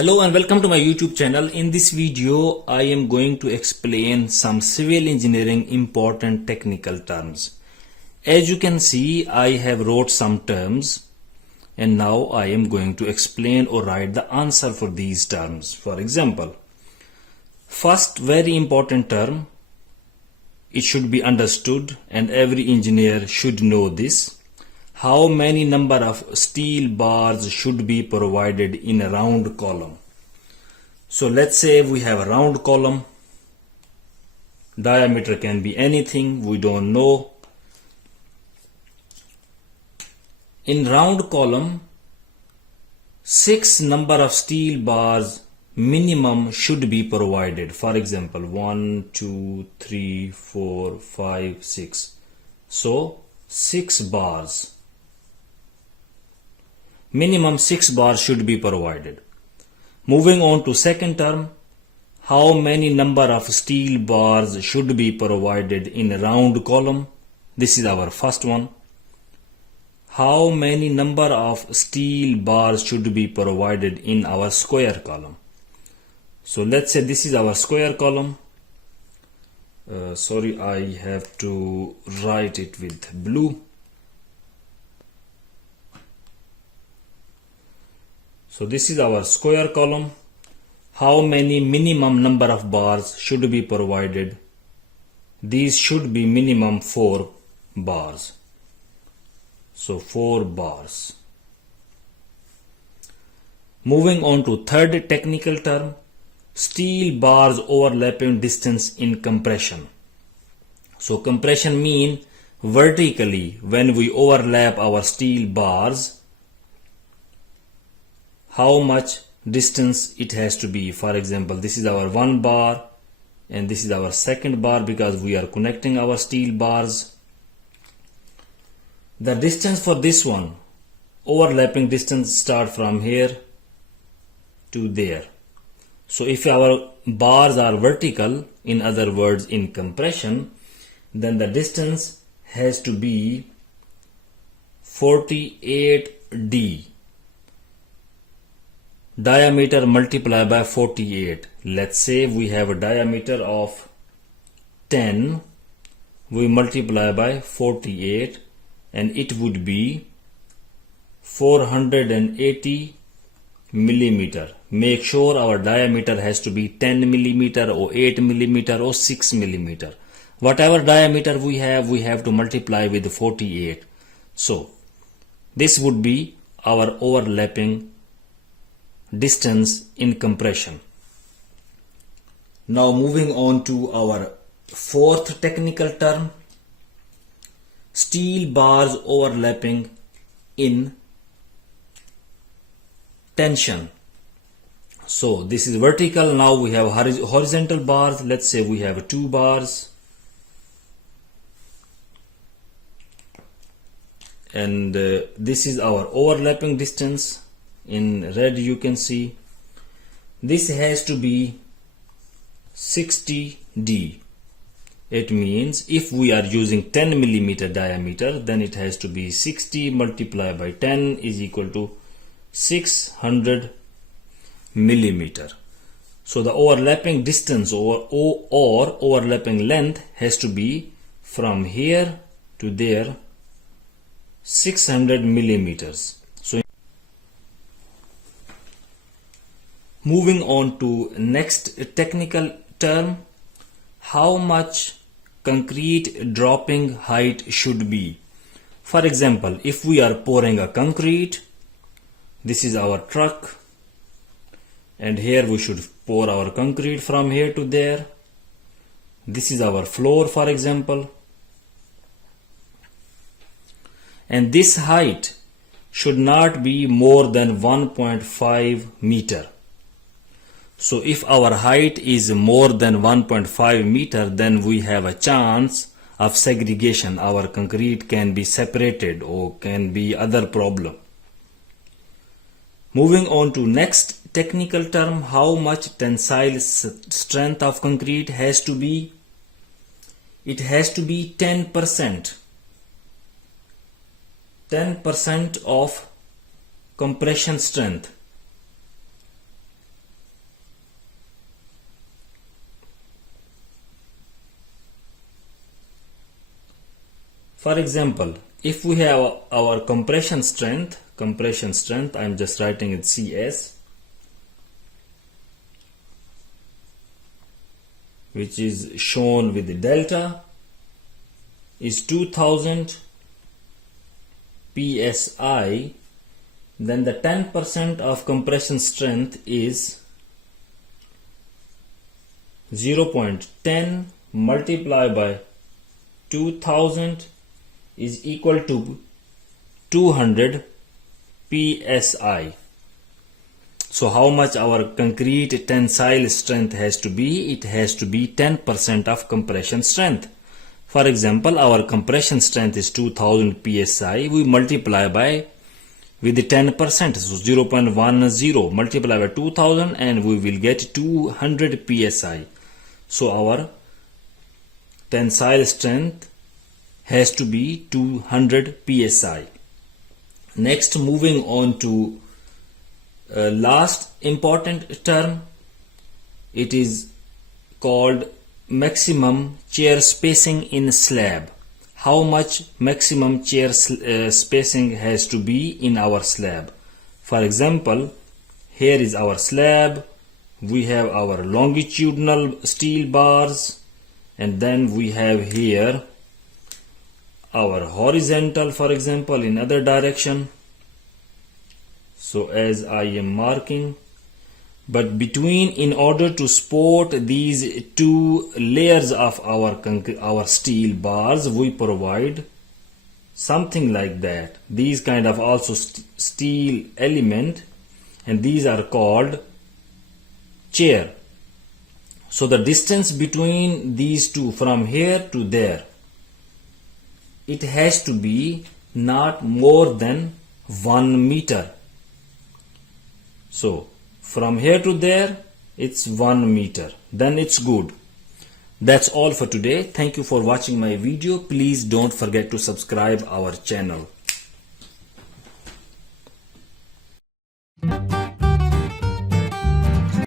Hello and welcome to my YouTube channel. In this video, I am going to explain some civil engineering important technical terms. As you can see, I have wrote some terms and now I am going to explain or write the answer for these terms. For example, first very important term, it should be understood and every engineer should know this. How many number of steel bars should be provided in a round column? So let's say we have a round column. Diameter can be anything, we don't know. In round column, 6 number of steel bars minimum should be provided. For example, 1, 2, 3, 4, 5, 6. So 6 bars. Minimum 6 bars should be provided. Moving on to second term, how many number of steel bars should be provided in a round column? This is our first one. How many number of steel bars should be provided in our square column? So let's say this is our square column. Sorry, I have to write it with blue. So this is our square column. How many minimum number of bars should be provided? These should be minimum 4 bars. So 4 bars. Moving on to third technical term, steel bars overlapping distance in compression. So compression means vertically when we overlap our steel bars, how much distance it has to be. For example, this is our 1 bar and this is our second bar because we are connecting our steel bars. The distance for this one, overlapping distance, start from here to there. So if our bars are vertical, in other words in compression, then the distance has to be 48D. Diameter multiplied by 48. Let's say we have a diameter of 10. We multiply by 48 and it would be 480 millimeter. Make sure our diameter has to be 10 millimeter or 8 millimeter or 6 millimeter. Whatever diameter we have to multiply with 48. So this would be our overlapping distance in compression. Now moving on to our fourth technical term, steel bars overlapping in tension. So this is vertical. Now we have horizontal bars. Let's say we have 2 bars and this is our overlapping distance. In red you can see this has to be 60D. It means if we are using 10 millimeter diameter, then it has to be 60 multiplied by 10 is equal to 600 millimeter. So the overlapping distance or overlapping length has to be from here to there 600 millimeters. So moving on to next technical term, how much concrete dropping height should be. For example, if we are pouring a concrete, this is our truck and here we should pour our concrete from here to there. This is our floor, for example, and this height should not be more than 1.5 meter. So if our height is more than 1.5 meter, then we have a chance of segregation. Our concrete can be separated or can be other problem. Moving on to next technical term, how much tensile strength of concrete has to be. It has to be 10%. 10% of compression strength. For example, if we have our compression strength, I'm just writing it CS, which is shown with the delta, is 2000 psi, then the 10% of compression strength is 0.10 multiplied by 2000 is equal to 200 psi. So how much our concrete tensile strength has to be? It has to be 10% of compression strength. For example, our compression strength is 2000 psi. We multiply by with the 10%, so 0.10 multiply by 2000 and we will get 200 psi. So our tensile strength has to be 200 psi. Next, moving on to last important term, it is called maximum shear spacing in slab. How much maximum shear spacing has to be in our slab? For example, here is our slab, we have our longitudinal steel bars, and then we have here our horizontal, for example, in other direction. So as I am marking, but between, in order to support these two layers of our steel bars, we provide something like that. These kind of also steel element, and these are called shear. So the distance between these two from here to there, it has to be not more than 1 meter. So from here to there, it's 1 meter. Then it's good. That's all for today. Thank you for watching my video. Please don't forget to subscribe our channel.